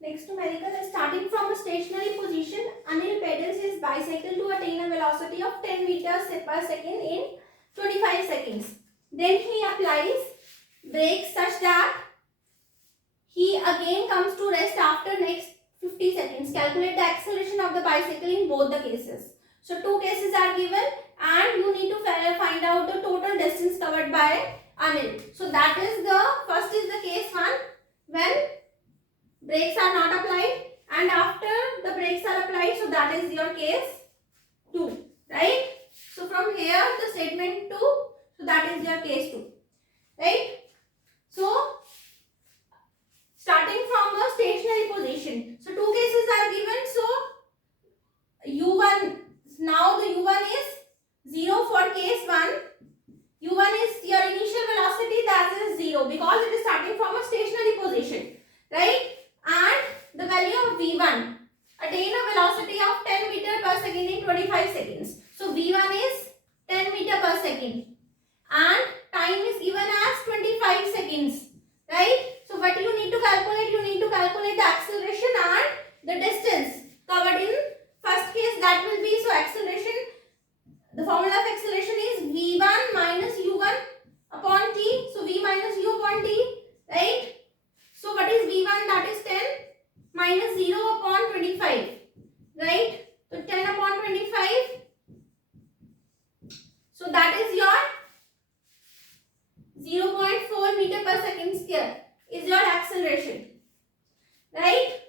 Next numerical is starting from a stationary position, Anil pedals his bicycle to attain a velocity of 10 meters per second in 25 seconds. Then he applies brakes such that he again comes to rest after next 50 seconds. Calculate the acceleration of the bicycle in both the cases. So two cases are given and you need to find out the total distance covered by Anil. So that is the first is the case 1 when brakes are not applied, and after the brakes are applied, so that is your case 2, right? So from here the statement 2, so that is your case 2, right? So starting from a stationary position, so two cases are given. So u1, now the u1 is 0 for case 1. u1 is your initial velocity, that is 0 because it is starting from a stationary position, right? And the value of v1, attain a velocity of 10 meter per second in 25 seconds. So v1 is 10 meter per second and time is given as 25 seconds, right? So what you need to calculate? You need to calculate the acceleration and the distance covered in first case, that will be, so acceleration, the formula of acceleration is v1 minus u1 upon t. So v minus u upon t, right? So what is v1? That is 10 minus 0 upon 25, right? So 10 upon 25. So that is your 0.4 meter per second square is your acceleration, right?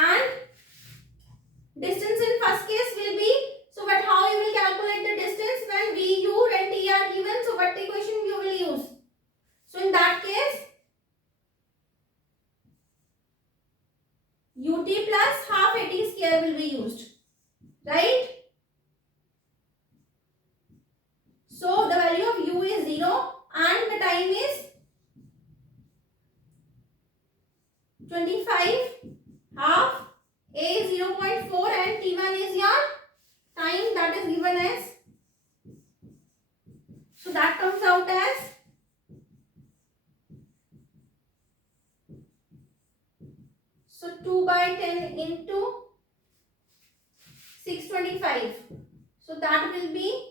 And distance in first case will be, so but how you will calculate the distance when v, u and t are given? So what equation you will use? So in that case, ut plus half at square will be used, right? So the value of u is 0 and the time is 25, half a 0.4 and t1 is your time, that is given as, so that comes out as so 2 by 10 into 625. So that will be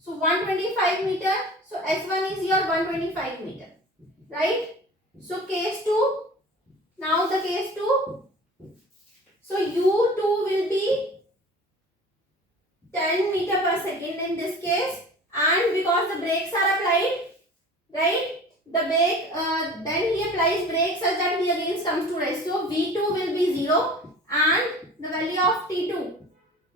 so 125 meter. So S1 is your 125 meter, right? So case 2, now the case 2. So U2 will be 10 meter per second in this case, and because the brakes are applied, right? The brake, then he applies brakes such that he again comes to rest. So V2 will be 0 and the value of T2,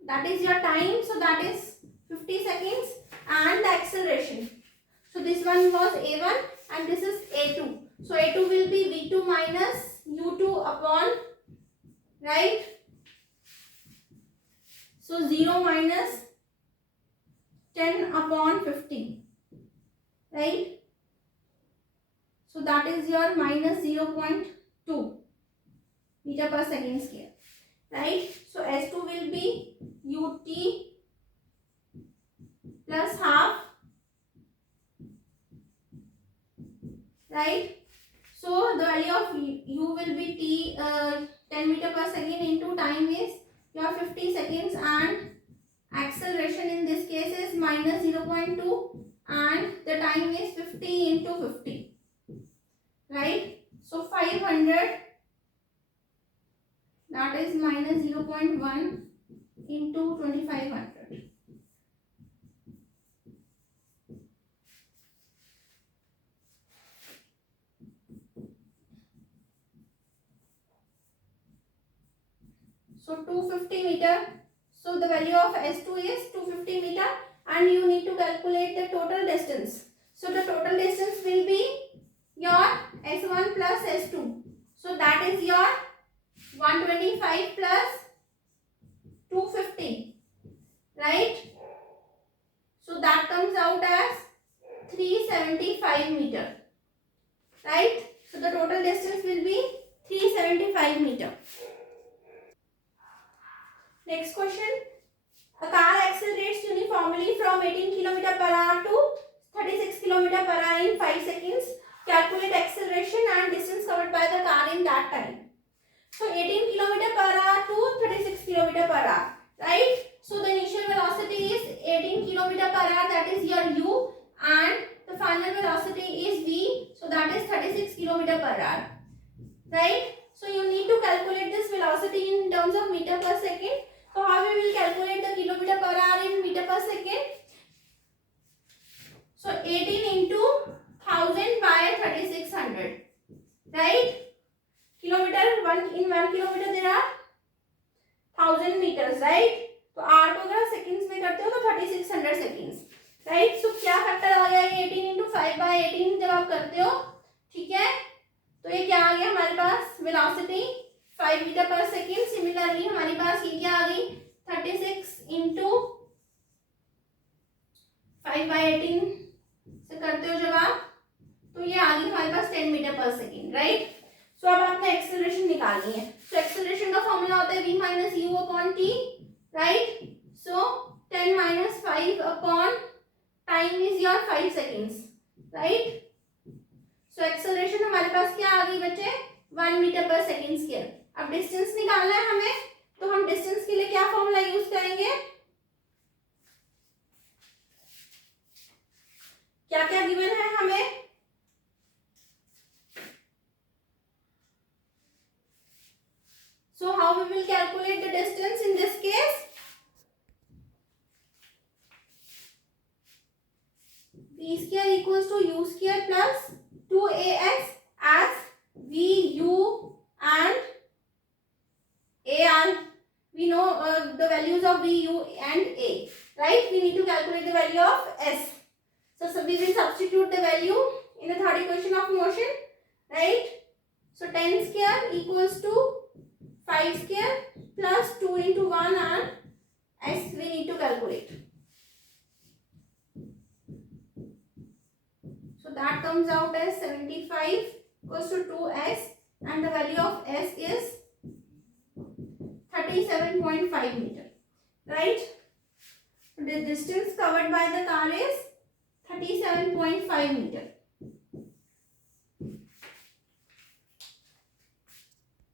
that is your time, so that is 50 seconds, and the acceleration. So this one was A1 and this is A2. So A2 will be V2 minus U2 upon, right? So 0 minus 10 upon 50, right? So that is your minus 0.2 meter per second square, right? So S2 will be UT plus half, right? So the value of U will be T 10 meter per second into time is your 50 seconds, and acceleration in this case is minus 0.2 and the time is 50 into 50, right? So 500, that is minus 0.1 into 2500. So 250 meter. So the value of S2 is 250 meter and you need to calculate the total distance. So the total distance will be your S1 plus S2. So that is your 125 plus 250, right? So that comes out as 375 meter, right? So the total distance will be 375 meter. Next question. A car accelerates uniformly from 18 km per hour to 36 km per hour in 5 seconds. per hour, right? So the initial velocity is 18 kilometer per hour, that is your u, and the final velocity is v, so that is 36 kilometer per hour, right? So you need to calculate this velocity in terms of meter per second. So how we will calculate the kilometer per hour in meter per second? So 18 into 1000 by 3600, right? Kilometer, 1 kilometer there are 1000 meters, right? तो r को अगर seconds में करते हो तो 3600 seconds, right? सो क्या factor आ गया? 18 into 5 by 18 जब आप करते हो, ठीक है, तो ये क्या आ गया हमारे पास? वेलोसिटी 5 मीटर पर सेकंड। सिमिलरली हमारे पास ये क्या आ गई? 36 into 5 by 18 से करते हो जब आप, तो ये आ गई हमारे पास 10 मीटर पर सेकंड, राइट? सो अब आपने एक्सेलरेशन निकालनी है। तो एक्सेलरेशन का फॉर्मूला होता है v minus u upon t, right? So 10 minus 5 upon time is your 5 seconds, right? So acceleration हमारे पास क्या आ गई बच्चे? 1 मीटर पर सेकंड स्क्वायर। अब डिस्टेंस निकालना है हमें, तो हम डिस्टेंस के लिए क्या फॉर्मूला यूज करेंगे? क्या क्या गिवन है हमें? So how we will calculate the distance in this case? V square equals to u square plus 2ax as v, u and a are, we know the values of v, u and a, right? We need to calculate the value of s. So we will substitute the value in the third equation of motion, right? So 10 square equals to 5 square plus 2 into 1 and s we need to calculate. So that comes out as 75 equals to 2s and the value of s is 37.5 meter, right? The distance covered by the car is 37.5 meter.